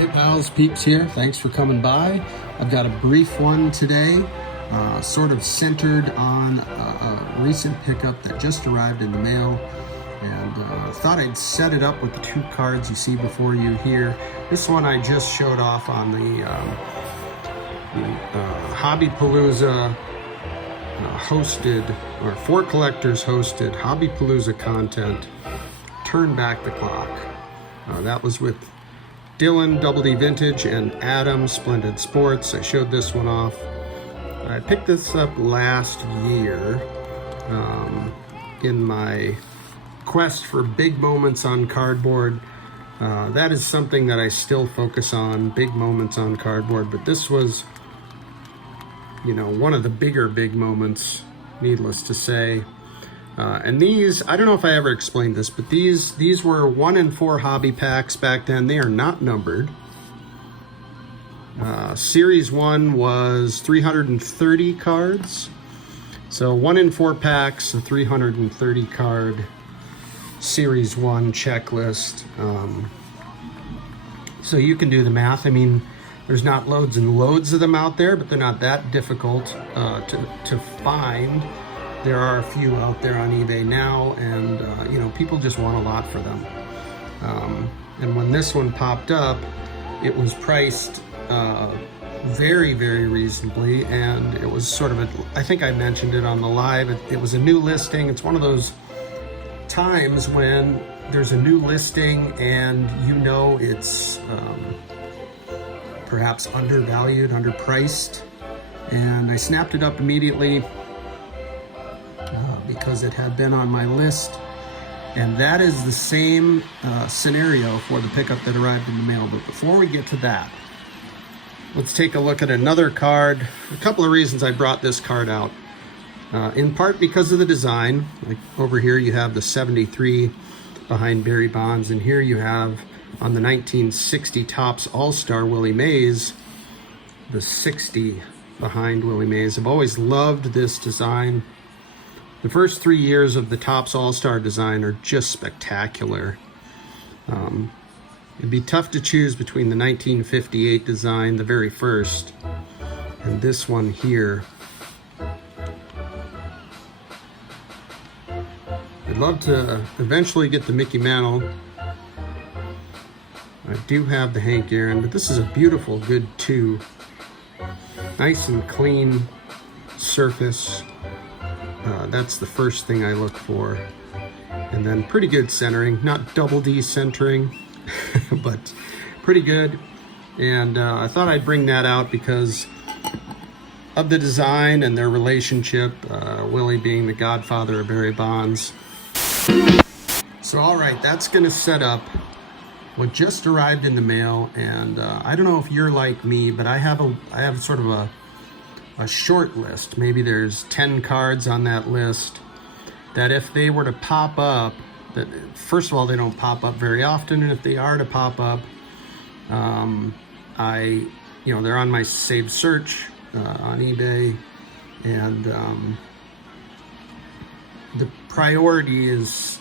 Hey pals, Peeps here. Thanks for coming by. I've got a brief one today, sort of centered on a recent pickup that just arrived in the mail, and thought I'd set it up with the two cards you see before you here. This one I just showed off on the Hobbypalooza hosted, or for collectors hosted, Hobbypalooza content, Turn Back the Clock. That was with Dylan, Double D Vintage, and Adam, Splendid Sports. I showed this one off. I picked this up last year in my quest for big moments on cardboard. That is something that I still focus on, big moments on cardboard, but this was, you know, one of the big moments, needless to say. And these, I don't know if I ever explained this, but these were 1 in 4 hobby packs back then. They are not numbered. Series 1 was 330 cards. So 1 in 4 packs, a 330 card Series 1 checklist. So you can do the math. I mean, there's not loads and loads of them out there, but they're not that difficult to find. There are a few out there on eBay now, and you know, people just want a lot for them. And when this one popped up, it was priced very reasonably, and it was sort of I think I mentioned it on the live, it was a new listing. It's one of those times when there's a new listing and you know it's perhaps undervalued, underpriced, and I snapped it up immediately because it had been on my list. And that is the same scenario for the pickup that arrived in the mail. But before we get to that, let's take a look at another card. A couple of reasons I brought this card out. In part because of the design. Like over here you have the 73 behind Barry Bonds, and here you have on the 1960 Topps All-Star Willie Mays, the 60 behind Willie Mays. I've always loved this design. The first 3 years of the Topps All-Star design are just spectacular. It'd be tough to choose between the 1958 design, the very first, and this one here. I'd love to eventually get the Mickey Mantle. I do have the Hank Aaron, but this is a beautiful, good 2. Nice and clean surface. That's the first thing I look for. And then pretty good centering, not double D centering, but pretty good. And I thought I'd bring that out because of the design and their relationship, Willie being the godfather of Barry Bonds. So all right, that's gonna set up what just arrived in the mail. And I don't know if you're like me, but I have sort of a short list. Maybe there's 10 cards on that list that if they were to pop up, that first of all, they don't pop up very often, and if they are to pop up, they're on my saved search on eBay, and the priority is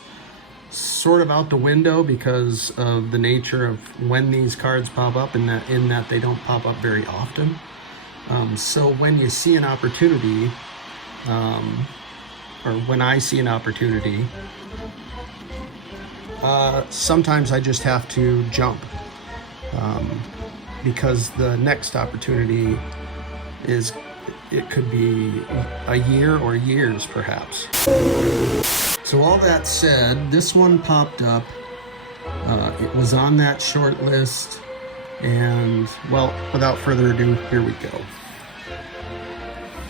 sort of out the window because of the nature of when these cards pop up, in that they don't pop up very often. So when you see an opportunity, or when I see an opportunity, sometimes I just have to jump, because the next opportunity it could be a year or years perhaps. So all that said, this one popped up. It was on that short list, and well, without further ado, here we go.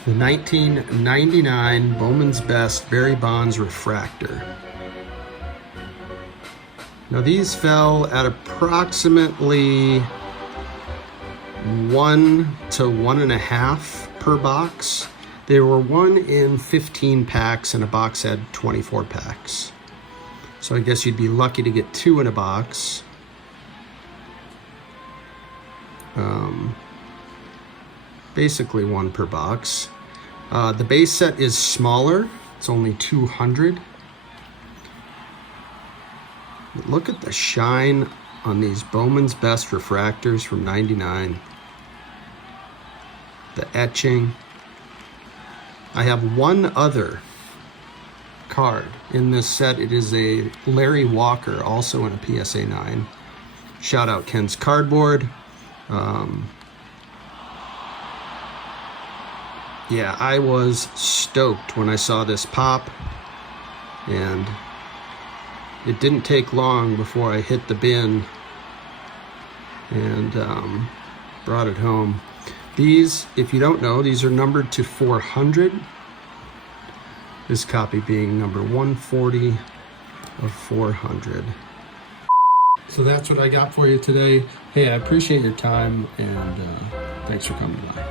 The 1999 Bowman's Best Barry Bonds Refractor. Now these fell at approximately 1 to 1.5 per box. They were 1 in 15 packs, and a box had 24 packs. So I guess you'd be lucky to get 2 in a box. Basically 1 per box. The base set is smaller. It's only 200. Look at the shine on these Bowman's Best refractors from '99. The etching. I have one other card in this set. It is a Larry Walker, also in a PSA 9. Shout out Ken's Cardboard. Yeah, I was stoked when I saw this pop, and it didn't take long before I hit the bin and brought it home. These, if you don't know, these are numbered to 400. This copy being number 140 of 400. So that's what I got for you today. Hey, I appreciate your time, and thanks for coming by.